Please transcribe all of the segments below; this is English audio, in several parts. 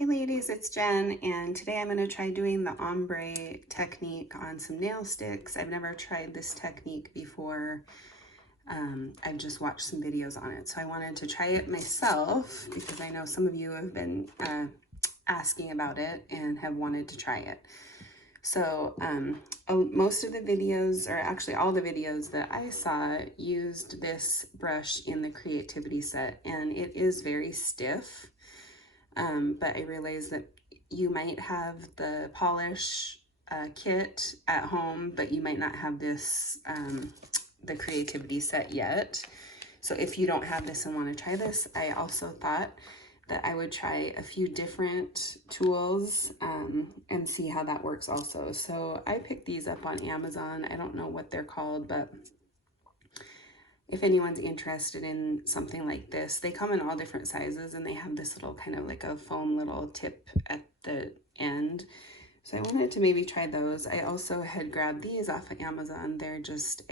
Hey ladies, it's Jen, and today I'm going to try doing the ombre technique on some nail sticks. I've never tried this technique before. I've just watched some videos on it, so I wanted to try it myself because I know some of you have been asking about it and have wanted to try it. So most of the videos, or actually all the videos that I saw, used this brush in the creativity set, and it is very stiff. But I realized that you might have the polish kit at home, but you might not have this, the creativity set yet. So if you don't have this and want to try this, I also thought that I would try a few different tools and see how that works also. So I picked these up on Amazon. I don't know what they're called, but if anyone's interested in something like this, they come in all different sizes and they have this little kind of like a foam little tip at the end. So I wanted to maybe try those. I also had grabbed these off of Amazon. They're just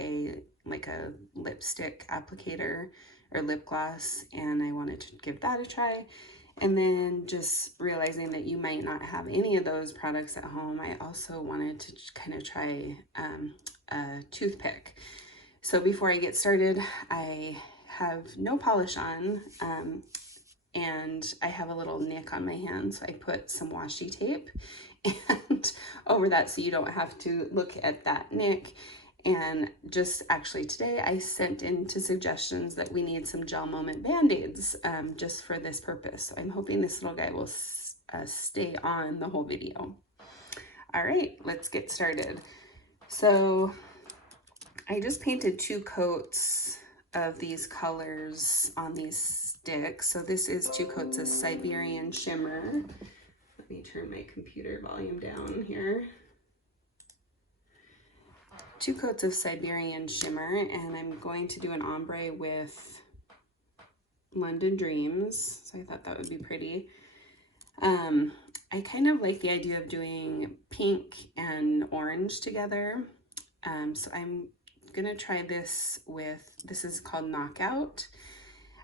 like a lipstick applicator or lip gloss, and I wanted to give that a try. And then just realizing that you might not have any of those products at home, I also wanted to kind of try a toothpick. So before I get started, I have no polish on, and I have a little nick on my hand, so I put some washi tape and over that so you don't have to look at that nick. And just actually today I sent into suggestions that we need some GelMoment band-aids just for this purpose. So I'm hoping this little guy will stay on the whole video. All right, let's get started. So I just painted 2 coats of these colors on these sticks. So this is 2 coats of Siberian Shimmer. Let me turn my computer volume down here. 2 coats of Siberian Shimmer, and I'm going to do an ombre with London Dreams. So I thought that would be pretty. I kind of like the idea of doing pink and orange together. So I'm gonna try this with, this is called Knockout.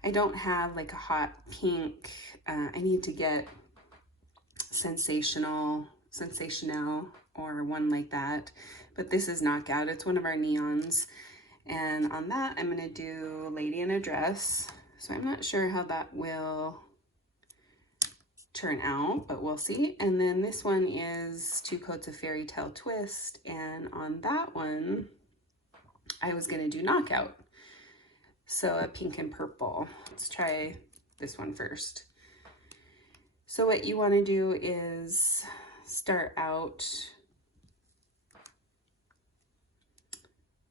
I don't have like a hot pink. I need to get Sensational or one like that, but this is Knockout. It's one of our neons, and on that I'm gonna do Lady in a Dress. So I'm not sure how that will turn out, but we'll see. And then this one is 2 coats of Fairy Tale Twist, and on that one I was gonna do Knockout. So a pink and purple. Let's try this one first. So what you wanna do is start out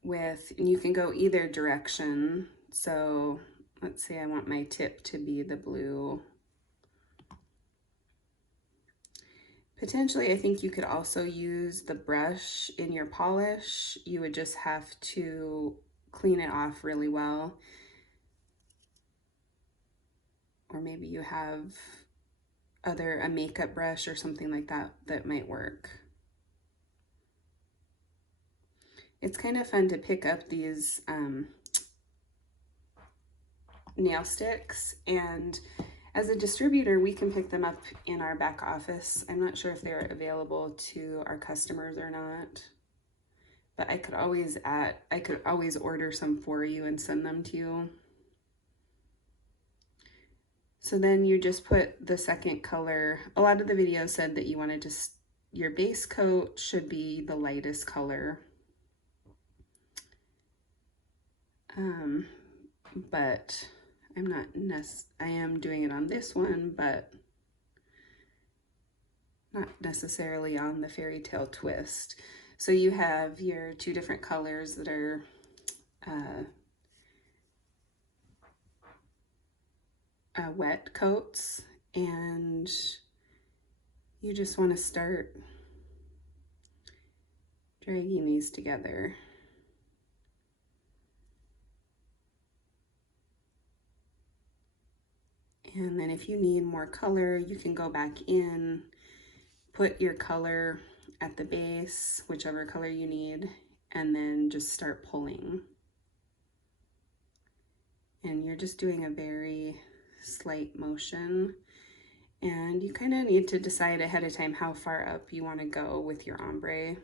with, and you can go either direction. So let's say I want my tip to be the blue. Potentially, I think you could also use the brush in your polish. You would just have to clean it off really well. Or maybe you have a makeup brush or something like that that might work. It's kind of fun to pick up these nail sticks, and as a distributor, we can pick them up in our back office. I'm not sure if they're available to our customers or not, but I could always order some for you and send them to you. So then you just put the second color. A lot of the videos said that you wanted to, your base coat should be the lightest color. But I am doing it on this one, but not necessarily on the Fairy Tale Twist. So you have your 2 different colors that are wet coats, and you just want to start dragging these together. And then if you need more color, you can go back in, put your color at the base, whichever color you need, and then just start pulling. And you're just doing a very slight motion. And you kind of need to decide ahead of time how far up you want to go with your ombre.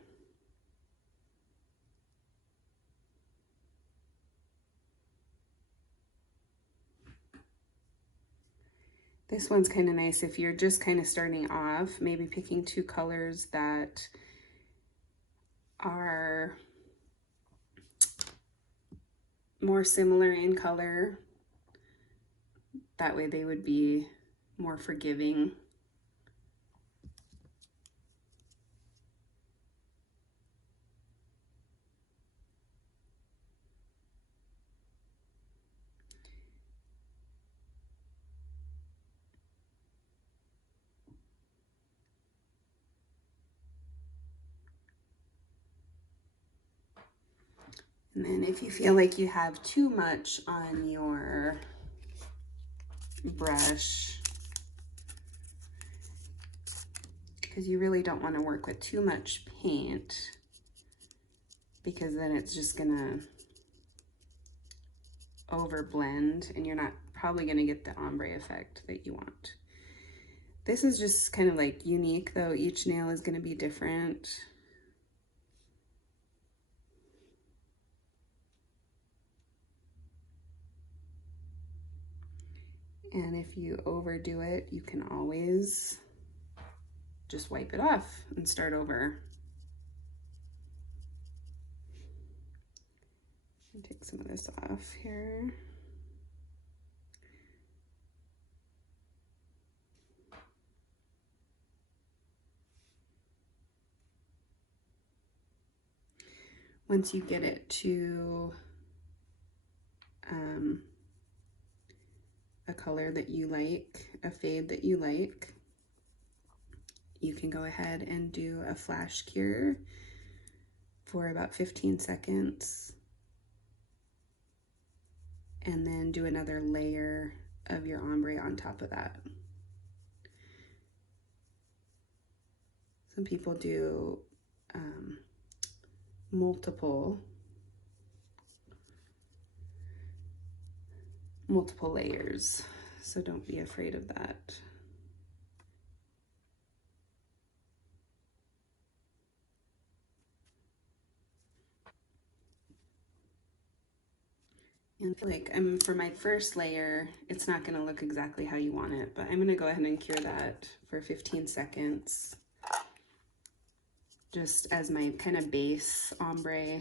This one's kind of nice if you're just kind of starting off, maybe picking two colors that are more similar in color. That way they would be more forgiving. And then if you feel like you have too much on your brush, because you really don't want to work with too much paint, because then it's just gonna over blend and you're not probably gonna get the ombre effect that you want. This is just kind of like unique though. Each nail is gonna be different. And if you overdo it, you can always just wipe it off and start over. Take some of this off here. Once you get it to a color that you like, a fade that you like, you can go ahead and do a flash cure for about 15 seconds. And then do another layer of your ombre on top of that. Some people do multiple layers, so don't be afraid of that. And like for my first layer, it's not going to look exactly how you want it, but I'm going to go ahead and cure that for 15 seconds just as my kind of base ombre,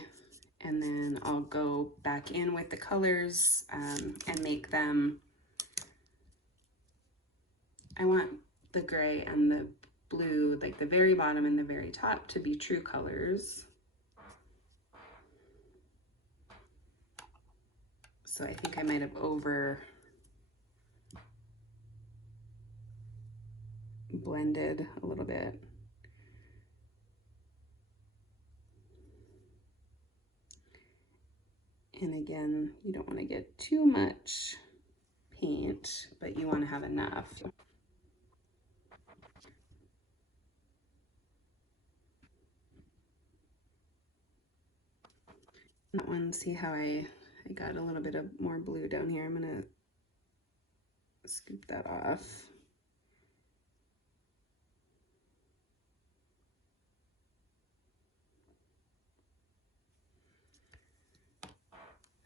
and then I'll go back in with the colors and make them, I want the gray and the blue, like the very bottom and the very top, to be true colors. So I think I might have over blended a little bit. And again, you don't want to get too much paint, but you want to have enough. That one, see how I got a little bit of more blue down here. I'm gonna scoop that off.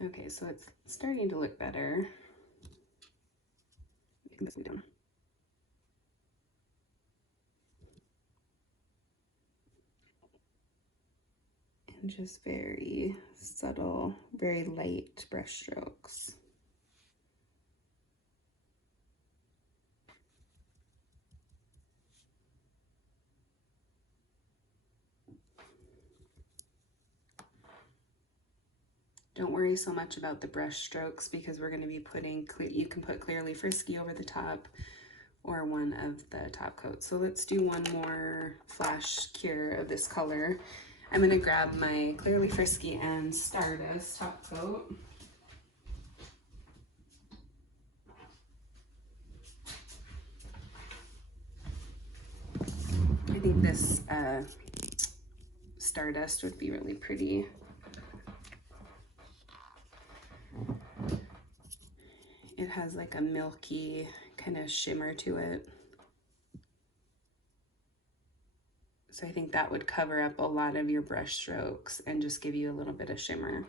Okay, so it's starting to look better. Making this down. And just very subtle, very light brush strokes. Don't worry so much about the brush strokes, because we're going to be putting, you can put Clearly Frisky over the top or one of the top coats. So let's do one more flash cure of this color. I'm going to grab my Clearly Frisky and Stardust Top Coat. I think this Stardust would be really pretty. It has like a milky kind of shimmer to it. So I think that would cover up a lot of your brush strokes and just give you a little bit of shimmer.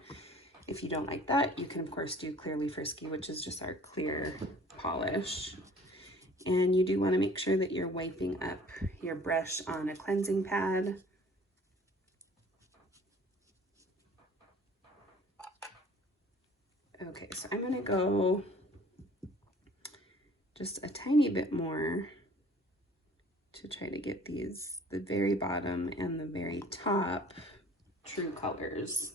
If you don't like that, you can of course do Clearly Frisky, which is just our clear polish. And you do want to make sure that you're wiping up your brush on a cleansing pad. Okay, so I'm going to go just a tiny bit more to try to get these, the very bottom and the very top, true colors.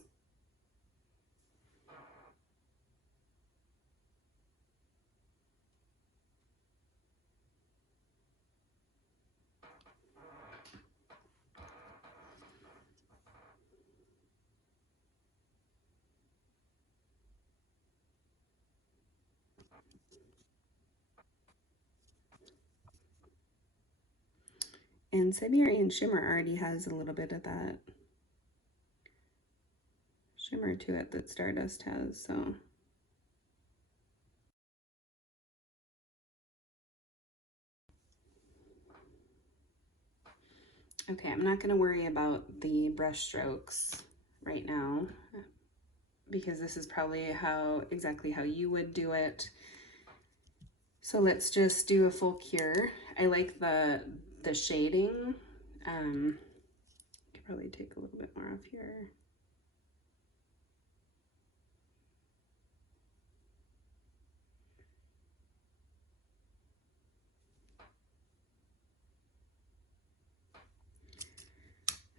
And Siberian Shimmer already has a little bit of that shimmer to it that Stardust has, so. Okay, I'm not gonna worry about the brush strokes right now because this is probably exactly how you would do it. So let's just do a full cure. I like the shading. Could probably take a little bit more off here.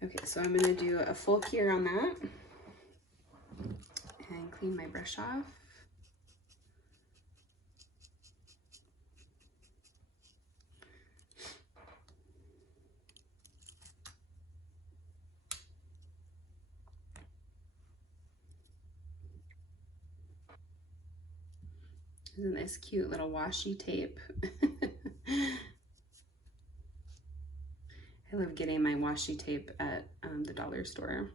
Okay, so I'm gonna do a full cure on that and clean my brush off. Isn't this cute little washi tape? I love getting my washi tape at the dollar store.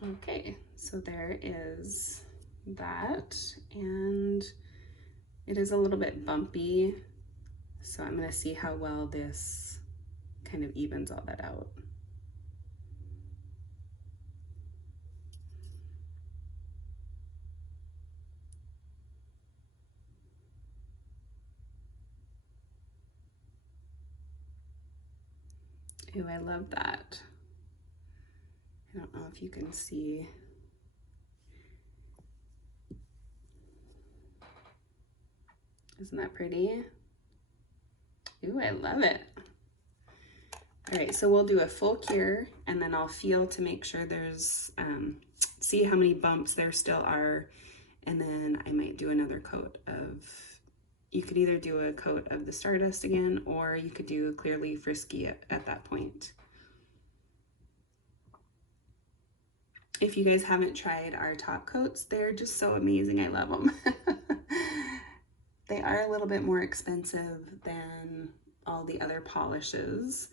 Okay, so there is that, and it is a little bit bumpy, so I'm gonna see how well this kind of evens all that out. Ooh, I love that. I don't know if you can see. Isn't that pretty? Ooh, I love it. All right, so we'll do a full cure and then I'll feel to make sure there's, see how many bumps there still are. And then I might do another coat of, you could either do a coat of the Stardust again, or you could do Clearly Frisky at that point. If you guys haven't tried our top coats, they're just so amazing. I love them. They are a little bit more expensive than all the other polishes,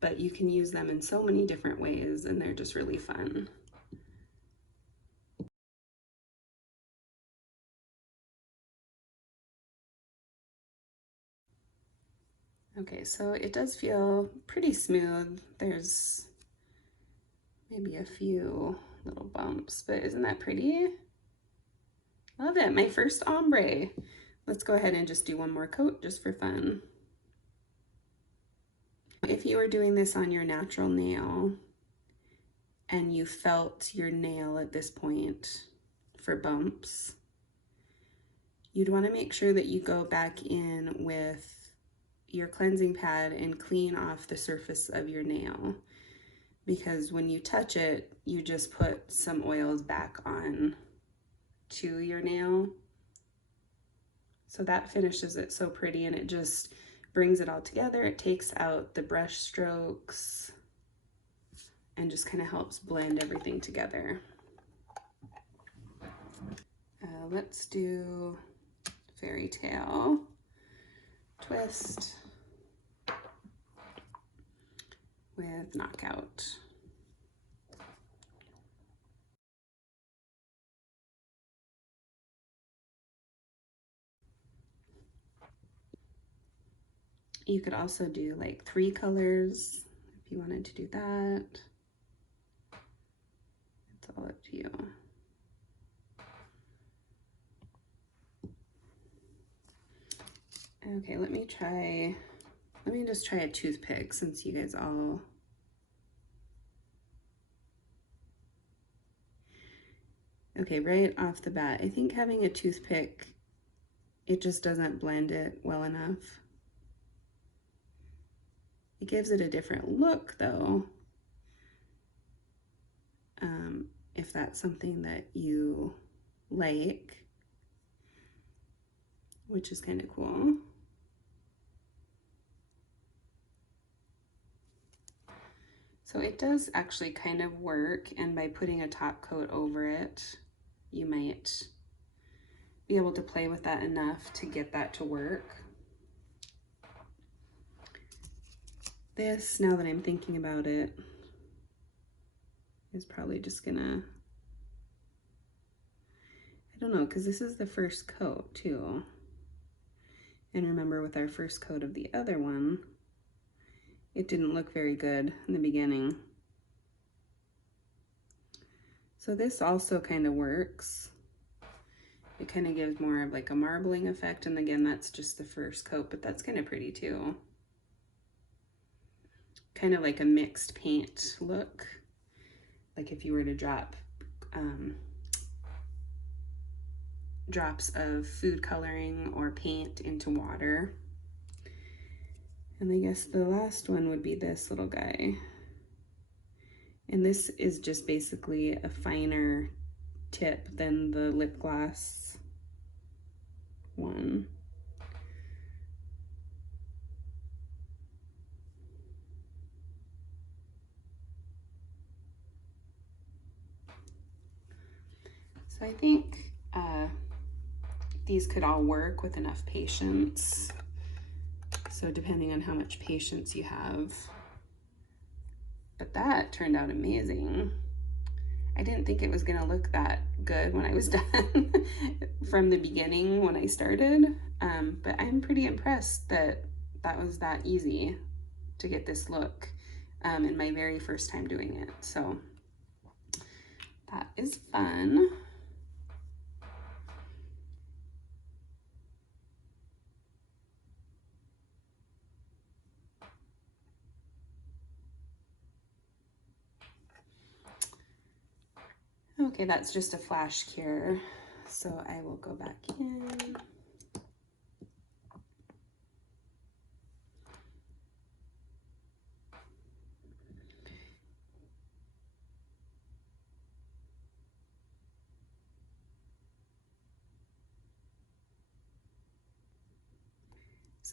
but you can use them in so many different ways and they're just really fun. Okay, so it does feel pretty smooth. There's maybe a few little bumps, but isn't that pretty? Love it, my first ombre. Let's go ahead and just do one more coat just for fun. If you were doing this on your natural nail and you felt your nail at this point for bumps, you'd want to make sure that you go back in with your cleansing pad and clean off the surface of your nail, because when you touch it, you just put some oils back on to your nail. So that finishes it so pretty and it just brings it all together. It takes out the brush strokes and just kind of helps blend everything together. Let's do Fairy Tale Twist with Knockout. You could also do like 3 colors if you wanted to do that. It's all up to you. Okay, let me just try a toothpick since you guys all... Okay, right off the bat, I think having a toothpick, it just doesn't blend it well enough. It gives it a different look though, if that's something that you like, which is kind of cool. So it does actually kind of work, and by putting a top coat over it, you might be able to play with that enough to get that to work. This, now that I'm thinking about it, is probably just gonna, I don't know, because this is the first coat too. And remember, with our first coat of the other one, it didn't look very good in the beginning. So this also kind of works. It kind of gives more of like a marbling effect, and again, that's just the first coat, but that's kind of pretty too. Kind of like a mixed paint look, like if you were to drop drops of food coloring or paint into water. And I guess the last one would be this little guy. And this is just basically a finer tip than the lip gloss one. So I think these could all work with enough patience. So depending on how much patience you have. But that turned out amazing. I didn't think it was gonna look that good when I was done from the beginning when I started. But I'm pretty impressed that that was that easy to get this look in my very first time doing it. So that is fun. Okay, that's just a flash cure, so I will go back in.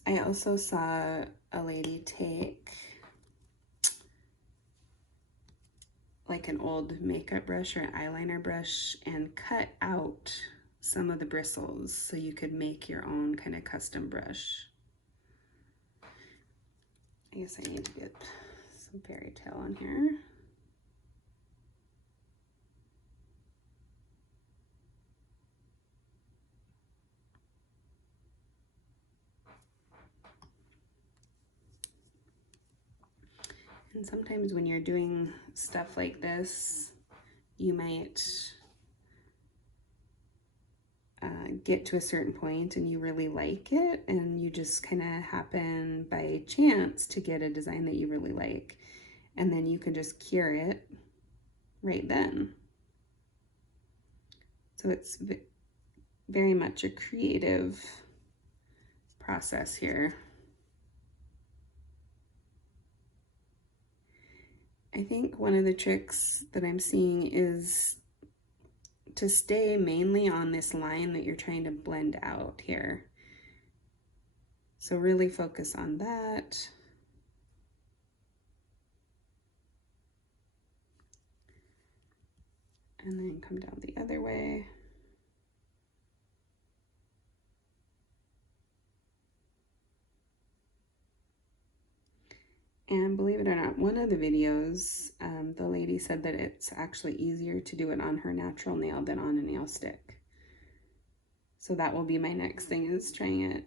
I also saw a lady take like an old makeup brush or an eyeliner brush and cut out some of the bristles so you could make your own kind of custom brush. I guess I need to get some fairy tale on here. And sometimes when you're doing stuff like this, you might get to a certain point and you really like it, and you just kind of happen by chance to get a design that you really like, and then you can just cure it right then. So it's very much a creative process here. I think one of the tricks that I'm seeing is to stay mainly on this line that you're trying to blend out here. So really focus on that. And then come down the other way. And believe it or not, one of the videos, the lady said that it's actually easier to do it on her natural nail than on a nail stick. So that will be my next thing, is trying it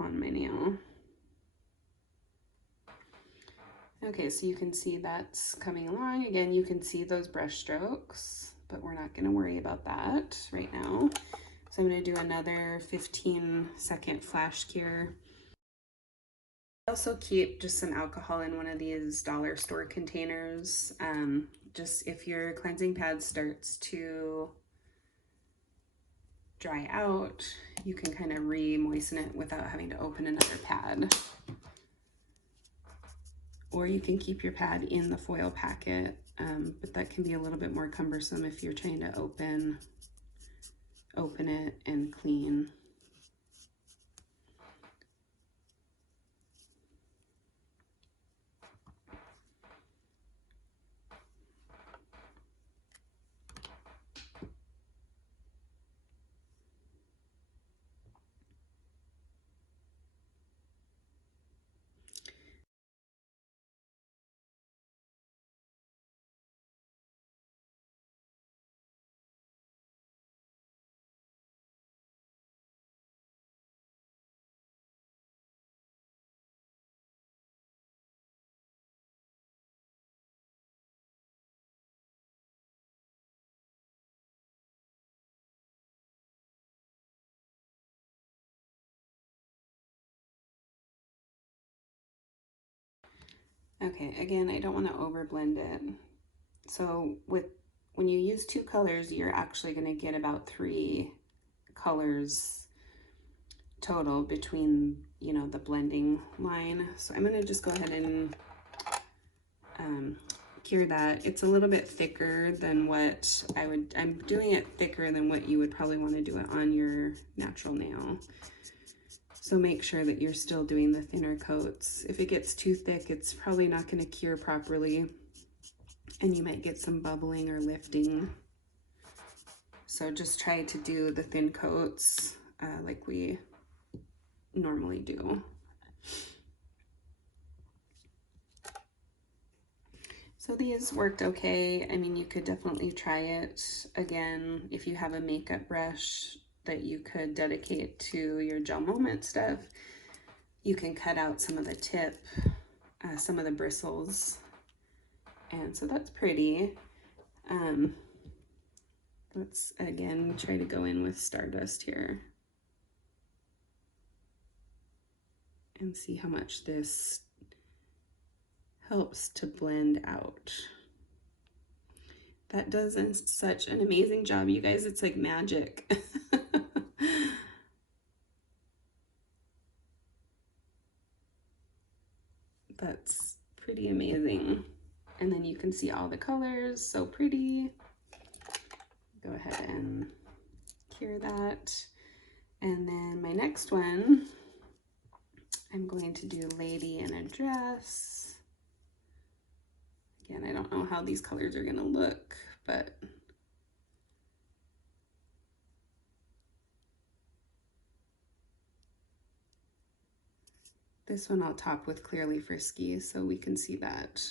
on my nail. Okay, so you can see that's coming along. Again, you can see those brush strokes, but we're not gonna worry about that right now. So I'm gonna do another 15-second flash cure. I also keep just some alcohol in one of these dollar store containers. Just if your cleansing pad starts to dry out, you can kind of re-moisten it without having to open another pad. Or you can keep your pad in the foil packet, but that can be a little bit more cumbersome if you're trying to open it and clean. Okay, again, I don't want to over blend it. So when you use 2 colors, you're actually going to get about 3 colors total between, you know, the blending line. So I'm going to just go ahead and cure that. It's a little bit thicker than what I'm doing it thicker than what you would probably want to do it on your natural nail. So make sure that you're still doing the thinner coats. If it gets too thick, it's probably not going to cure properly, and you might get some bubbling or lifting. So just try to do the thin coats like we normally do. So these worked okay. I mean, you could definitely try it again if you have a makeup brush that you could dedicate to your GelMoment stuff. You can cut out some of the tip, some of the bristles, and so that's pretty. Let's again try to go in with Stardust here and see how much this helps to blend out. That does such an amazing job, you guys. It's like magic. That's pretty amazing. And then you can see all the colors, so pretty. Go ahead and cure that. And then my next one, I'm going to do Lady in a Dress. Again, I don't know how these colors are gonna look, but this one I'll top with Clearly Frisky so we can see that.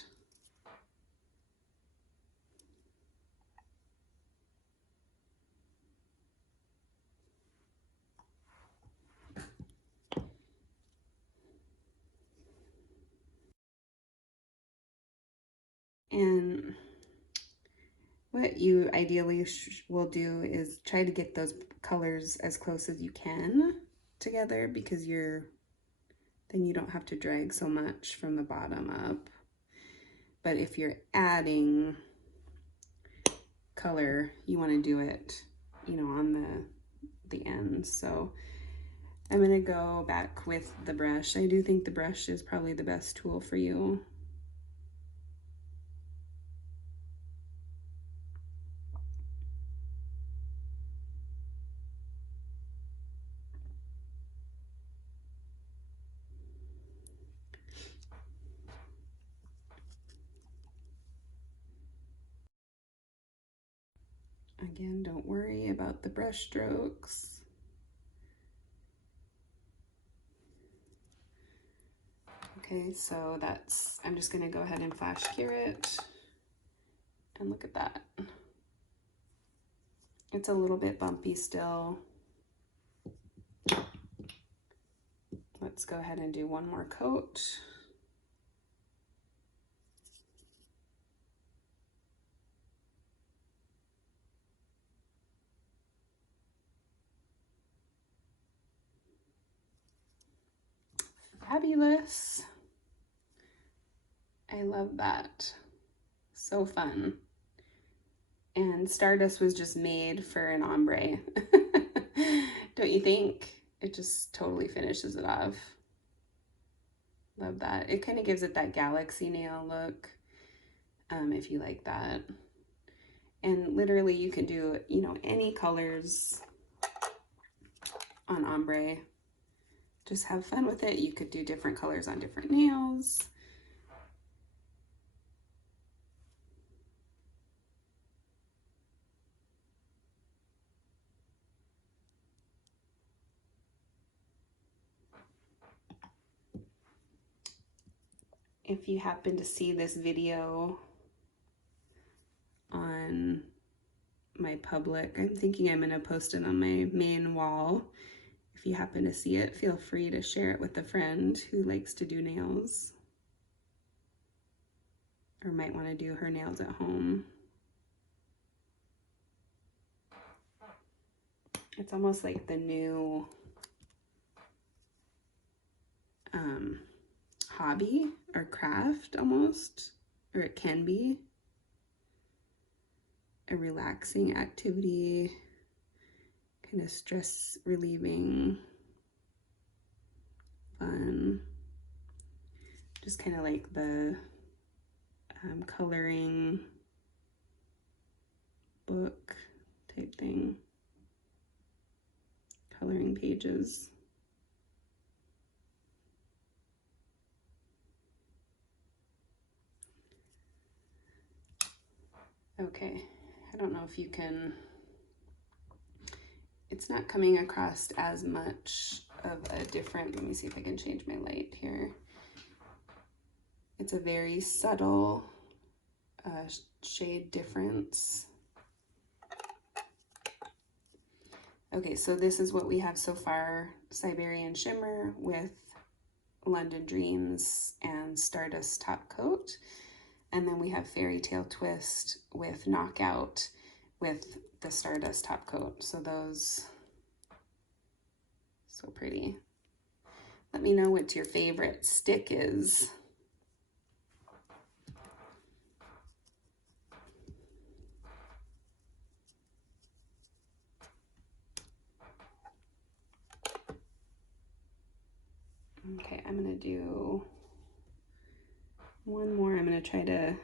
And what you ideally will do is try to get those colors as close as you can together, because then you don't have to drag so much from the bottom up. But if you're adding color, you want to do it, you know, on the ends. So I'm going to go back with the brush. I do think the brush is probably the best tool for you. Again, don't worry about the brush strokes. Okay, so I'm just gonna go ahead and flash cure it. And look at that. It's a little bit bumpy still. let's go ahead and do one more coat. Fabulous. I love that. So fun. And Stardust was just made for an ombre. Don't you think? It just totally finishes it off. Love that. It kind of gives it that galaxy nail look, if you like that. And literally you can do, you know, any colors on ombre. Just have fun with it. You could do different colors on different nails. If you happen to see this video on my public, I'm thinking I'm going to post it on my main wall. If you happen to see it, feel free to share it with a friend who likes to do nails or might want to do her nails at home. It's almost like the new hobby or craft almost, or it can be a relaxing activity, kind of stress relieving, fun, just kind of like the coloring book type thing, coloring pages. Okay, I don't know if you can, it's not coming across as much of a different, let me see if I can change my light here. It's a very subtle shade difference. Okay, so this is what we have so far: Siberian Shimmer with London Dreams and Stardust Top Coat. And then we have Fairy Tale Twist with Knockout with the Stardust Top Coat. So those, so pretty. Let me know what your favorite stick is. Okay, I'm gonna do one more. I'm gonna try to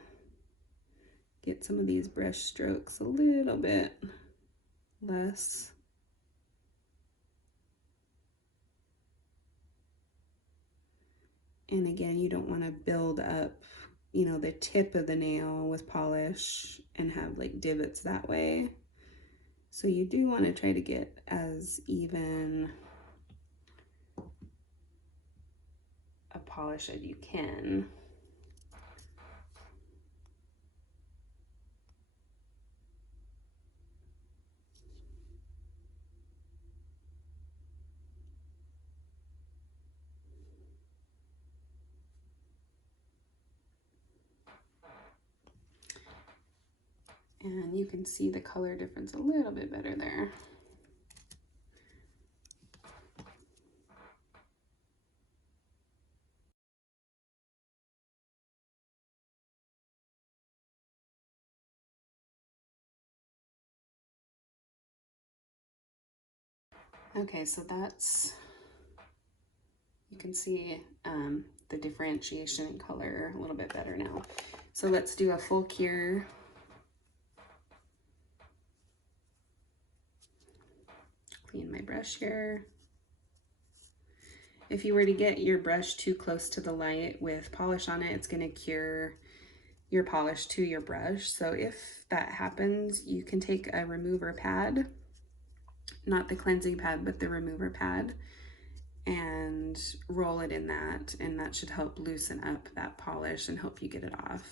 get some of these brush strokes a little bit less. And again, you don't want to build up, you know, the tip of the nail with polish and have like divots that way. So you do want to try to get as even a polish as you can. And you can see the color difference a little bit better there. Okay, so that's, you can see the differentiation in color a little bit better now. So let's do a full cure. Clean my brush here. If you were to get your brush too close to the light with polish on it, it's going to cure your polish to your brush. So if that happens, you can take a remover pad, not the cleansing pad, but the remover pad, and roll it in that, and that should help loosen up that polish and help you get it off.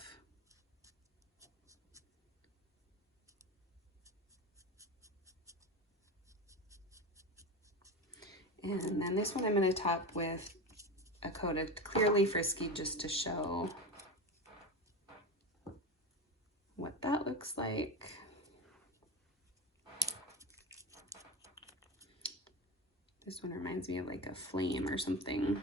And then this one I'm going to top with coat of Clearly Frisky just to show what that looks like. This one reminds me of like a flame or something.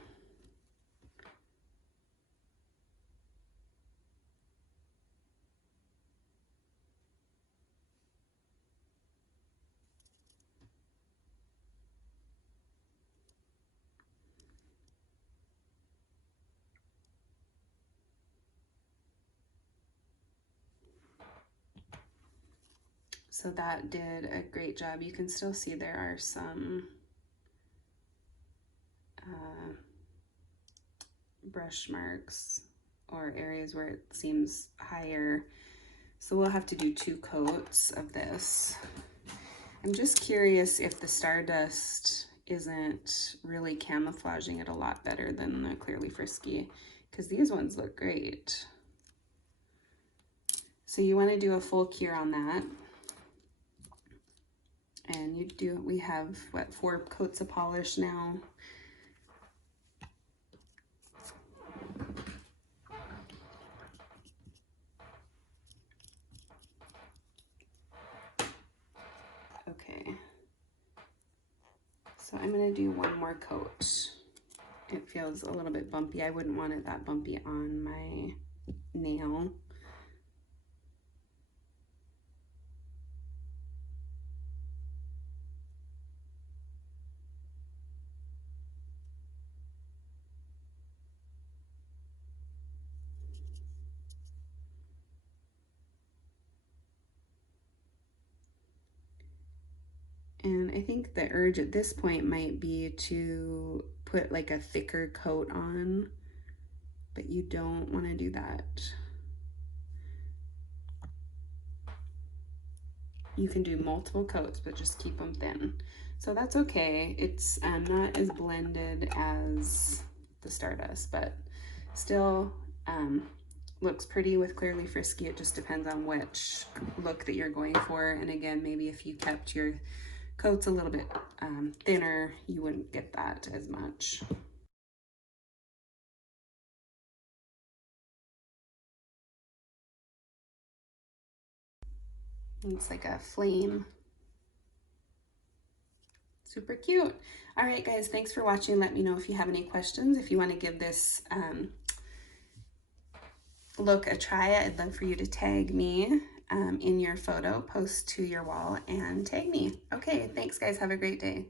So that did a great job. You can still see there are some brush marks or areas where it seems higher. So we'll have to do 2 coats of this. I'm just curious if the Stardust isn't really camouflaging it a lot better than the Clearly Frisky, because these ones look great. So you want to do a full cure on that. And we have, what, 4 coats of polish now. Okay. So I'm going to do 1 more coat. It feels a little bit bumpy. I wouldn't want it that bumpy on my nail. And I think the urge at this point might be to put like a thicker coat on, but you don't want to do that. You can do multiple coats, but just keep them thin. So that's okay. It's not as blended as the Stardust, but still looks pretty with Clearly Frisky. It just depends on which look that you're going for. And again, maybe if you kept your coats a little bit thinner, you wouldn't get that as much. It's like a flame. Super cute. All right, guys, thanks for watching. Let me know if you have any questions. If you want to give this look a try, I'd love for you to tag me in your photo, post to your wall, and tag me. Okay, thanks, guys. Have a great day.